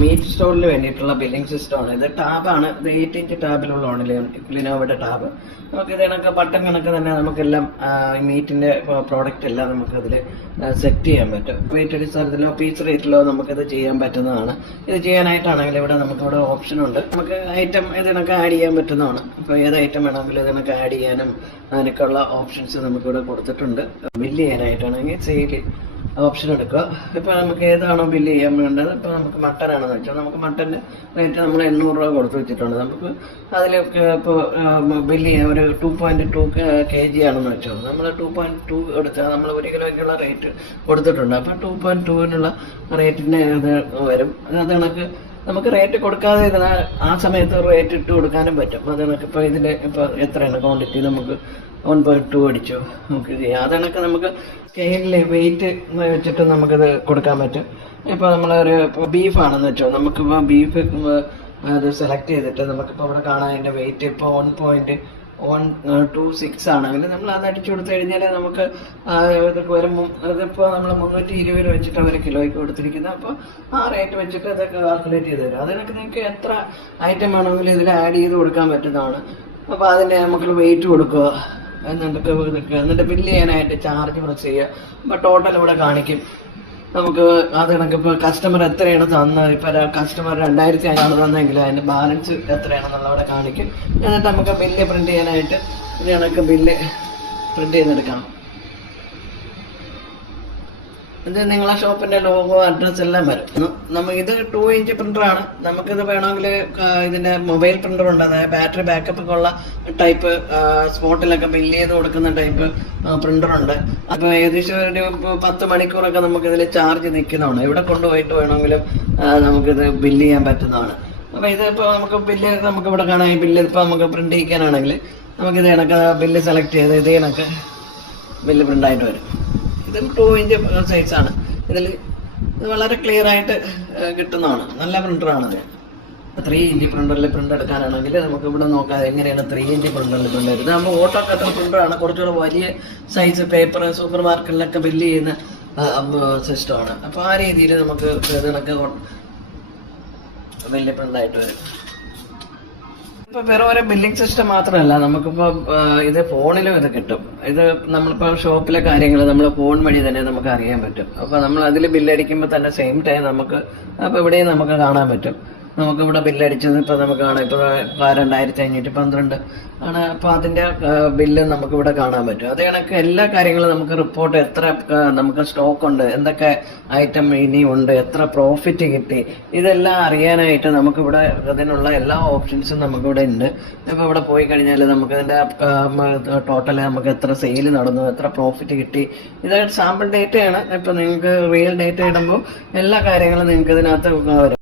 Meet സ്റ്റോറിൽ വേണ്ടിയിട്ടുള്ള billing സിസ്റ്റമാണ്. ഇത് ടാബാണ്. ഇത് 8 ഇഞ്ച് ടാബിലുള്ള ലിനോവയുടെ ടാബ്. നമുക്ക് ഇത് കണക്ക് ബട്ടൺ കണക്ക് തന്നെ നമുക്കെല്ലാം മീറ്റിന്റെ പ്രോഡക്റ്റ് എല്ലാം നമുക്ക് അതിൽ സെറ്റ് ചെയ്യാൻ പറ്റും. വെയിറ്റ് അടിസ്ഥാനത്തിലോ പീസ് റേറ്റിലോ നമുക്കിത് ചെയ്യാൻ പറ്റുന്നതാണ്. ഇത് ചെയ്യാനായിട്ടാണെങ്കിൽ ഇവിടെ നമുക്കിവിടെ ഓപ്ഷൻ ഉണ്ട്. നമുക്ക് ഐറ്റം ഇതിനൊക്കെ ആഡ് ചെയ്യാൻ പറ്റുന്നതാണ്. ഇപ്പോൾ ഏത് ഐറ്റം വേണമെങ്കിലും ഇതിനൊക്കെ ആഡ് ചെയ്യാനും അതിനൊക്കെയുള്ള ഓപ്ഷൻസ് നമുക്കിവിടെ കൊടുത്തിട്ടുണ്ട്. ബില്ല് ചെയ്യാനായിട്ടാണെങ്കിൽ സെയിൽ ഓപ്ഷൻ എടുക്കുക. ഇപ്പോൾ നമുക്ക് ഏതാണോ ബില്ല് ചെയ്യാൻ വേണ്ടത്, ഇപ്പോൾ നമുക്ക് മട്ടനാണെന്ന് വെച്ചാൽ നമുക്ക് മട്ടൻ്റെ റേറ്റ് നമ്മൾ 800 രൂപ കൊടുത്ത് വെച്ചിട്ടുണ്ട്. നമുക്ക് അതിലൊക്കെ ഇപ്പോൾ ബില്ല് ചെയ്യാൻ ഒരു 2.2 kg ആണെന്ന് വെച്ചോ, നമ്മൾ 2.2 എടുത്താൽ നമ്മൾ 1 കിലോയ്ക്കുള്ള റേറ്റ് കൊടുത്തിട്ടുണ്ട്. അപ്പോൾ 2.2 റേറ്റിൻ്റെ ഇത് വരും. അത് കണക്ക് നമുക്ക് റേറ്റ് കൊടുക്കാതെ ഇരുന്നാൽ ആ സമയത്ത് റേറ്റ് ഇട്ട് കൊടുക്കാനും പറ്റും. അത് കണക്ക് ഇപ്പോൾ ഇതിൻ്റെ ഇപ്പോൾ എത്രയാണ് ക്വാണ്ടിറ്റി നമുക്ക് 1.2 അടിച്ചു നമുക്ക് ചെയ്യാം. അത് കണക്ക് നമുക്ക് സ്കെയിലിൽ വെയിറ്റ് വെച്ചിട്ട് നമുക്കിത് കൊടുക്കാൻ പറ്റും. ഇപ്പോൾ നമ്മളൊരു ബീഫാണെന്ന് വെച്ചോ, നമുക്കിപ്പോൾ ബീഫ് അത് സെലക്ട് ചെയ്തിട്ട് നമുക്കിപ്പോൾ ഇവിടെ കാണാൻ അതിൻ്റെ വെയിറ്റ് ഇപ്പോൾ 1.126 ആണെങ്കിൽ നമ്മൾ അത് അടിച്ചു കൊടുത്തു കഴിഞ്ഞാൽ നമുക്ക് ഇതൊക്കെ വരുമ്പോൾ അതിപ്പോൾ നമ്മൾ 320 വെച്ചിട്ട് അവർ കിലോയ്ക്ക് കൊടുത്തിരിക്കുന്നത്. അപ്പോൾ ആ റേറ്റ് വെച്ചിട്ട് അതൊക്കെ കാൽക്കുലേറ്റ് ചെയ്ത് തരും. അതിനൊക്കെ നിങ്ങൾക്ക് എത്ര ഐറ്റം വേണമെങ്കിലും ഇതിൽ ആഡ് ചെയ്ത് കൊടുക്കാൻ പറ്റുന്നതാണ്. അപ്പോൾ അതിൻ്റെ നമുക്ക് വെയിറ്റ് കൊടുക്കുക, എന്നിട്ട് ബില്ല് ചെയ്യാനായിട്ട് ചാർജ് പ്രസ് ചെയ്യുക. അപ്പോൾ ടോട്ടൽ ഇവിടെ കാണിക്കും. നമുക്ക് അത് കണക്കിപ്പോൾ കസ്റ്റമർ എത്രയാണ് തന്നത്, ഇപ്പോൾ കസ്റ്റമർ 2500 തന്നെങ്കിൽ അതിൻ്റെ ബാലൻസ് എത്രയാണെന്നുള്ള അവിടെ കാണിക്കും. എന്നിട്ട് നമുക്ക് ബില്ല് പ്രിന്റ് ചെയ്യാനായിട്ട് ഇത് കണക്ക് ബില്ല് പ്രിന്റ് ചെയ്തെടുക്കാം. ഇത് നിങ്ങളെ ഷോപ്പിന്റെ ലോഗോ അഡ്രസ് എല്ലാം വരും. ഇത് 2 ഇഞ്ച് പ്രിന്ററാണ്. നമുക്കിത് വേണമെങ്കിൽ ഇതിന്റെ മൊബൈൽ പ്രിന്റർ ഉണ്ട്, അതായത് ബാറ്ററി ബാക്കപ്പ് ഒക്കെ ഉള്ള ടൈപ്പ്, സ്പോട്ടിലൊക്കെ ബില്ല് ചെയ്ത് കൊടുക്കുന്ന ടൈപ്പ് പ്രിന്റർ ഉണ്ട്. അപ്പോൾ ഏകദേശം ഒരു 10 മണിക്കൂറൊക്കെ നമുക്കിതിൽ ചാർജ് നിൽക്കുന്നതാണ്. ഇവിടെ കൊണ്ടുപോയിട്ട് വേണമെങ്കിലും നമുക്കിത് ബില്ല് ചെയ്യാൻ പറ്റുന്നതാണ്. അപ്പോൾ ഇതിപ്പോൾ നമുക്ക് ബില്ല് നമുക്ക് ഇവിടെ കാണാം. ഈ ബില്ല് ഇപ്പോൾ നമുക്ക് പ്രിന്റ് ചെയ്യിക്കാനാണെങ്കിൽ നമുക്കിത് കണക്ക് ബില്ല് സെലക്ട് ചെയ്ത് ഇത് കണക്ക് ബില്ല് പ്രിന്റായിട്ട് വരും. ഇത് 2 ഇഞ്ച് സൈസാണ്. ഇത് വളരെ ക്ലിയർ ആയിട്ട് കിട്ടുന്നതാണ്. നല്ല പ്രിന്ററാണ്. 3 ഇഞ്ച് പ്രിന്ററിൽ പ്രിന്റ് എടുക്കാനാണെങ്കിൽ നമുക്ക് ഇവിടെ നോക്കാം എങ്ങനെയാണ് 3 ഇഞ്ച് പ്രിന്ററിൽ പ്രിന്റ് എടുക്കുന്നത്. നമ്മൾ ഓട്ടോ കട്ടർ പ്രിന്ററാണ്. കുറച്ചുകൂടെ വലിയ സൈസ് പേപ്പർ സൂപ്പർ മാർക്കറ്റിലൊക്കെ ബില്ല് ചെയ്യുന്ന സിസ്റ്റമാണ്. അപ്പോൾ ആ രീതിയിൽ നമുക്ക് ഇതിനൊക്കെ വലിയ പ്രിന്റായിട്ട് വരും. ഇപ്പൊ വേറെ ഓരോ ബില്ലിംഗ് സിസ്റ്റം മാത്രമല്ല, നമുക്കിപ്പോ ഇത് ഫോണിലും ഇത് കിട്ടും. ഇത് നമ്മളിപ്പോ ഷോപ്പിലെ കാര്യങ്ങൾ നമ്മൾ ഫോൺ വഴി തന്നെ നമുക്ക് അറിയാൻ പറ്റും. അപ്പൊ നമ്മൾ അതിൽ ബില്ലടിക്കുമ്പോൾ തന്നെ സെയിം ടൈം നമുക്ക് അപ്പൊ ഇവിടെയും നമുക്ക് കാണാൻ പറ്റും. നമുക്കിവിടെ ബില്ലടിച്ചത് ഇപ്പോൾ നമുക്ക് കാണാം. ഇപ്പോൾ 2512 ആണ്. അപ്പോൾ അതിൻ്റെ ബില്ല് നമുക്കിവിടെ കാണാൻ പറ്റും. അത് കണക്ക് എല്ലാ കാര്യങ്ങളും നമുക്ക് റിപ്പോർട്ട്, എത്ര നമുക്ക് സ്റ്റോക്ക് ഉണ്ട്, എന്തൊക്കെ ഐറ്റം ഇനി ഉണ്ട്, എത്ര പ്രോഫിറ്റ് കിട്ടി, ഇതെല്ലാം അറിയാനായിട്ട് നമുക്കിവിടെ അതിനുള്ള എല്ലാ ഓപ്ഷൻസും നമുക്കിവിടെ ഉണ്ട്. ഇപ്പോൾ ഇവിടെ പോയി കഴിഞ്ഞാൽ നമുക്കതിൻ്റെ ടോട്ടൽ നമുക്ക് എത്ര സെയിൽ നടന്നു, എത്ര പ്രോഫിറ്റ് കിട്ടി, ഇത് സാമ്പിൾ ഡേറ്റയാണ്. ഇപ്പോൾ നിങ്ങൾക്ക് റിയൽ ഡേറ്റ ഇടുമ്പോൾ എല്ലാ കാര്യങ്ങളും നിങ്ങൾക്ക് ഇതിനകത്ത് വരും.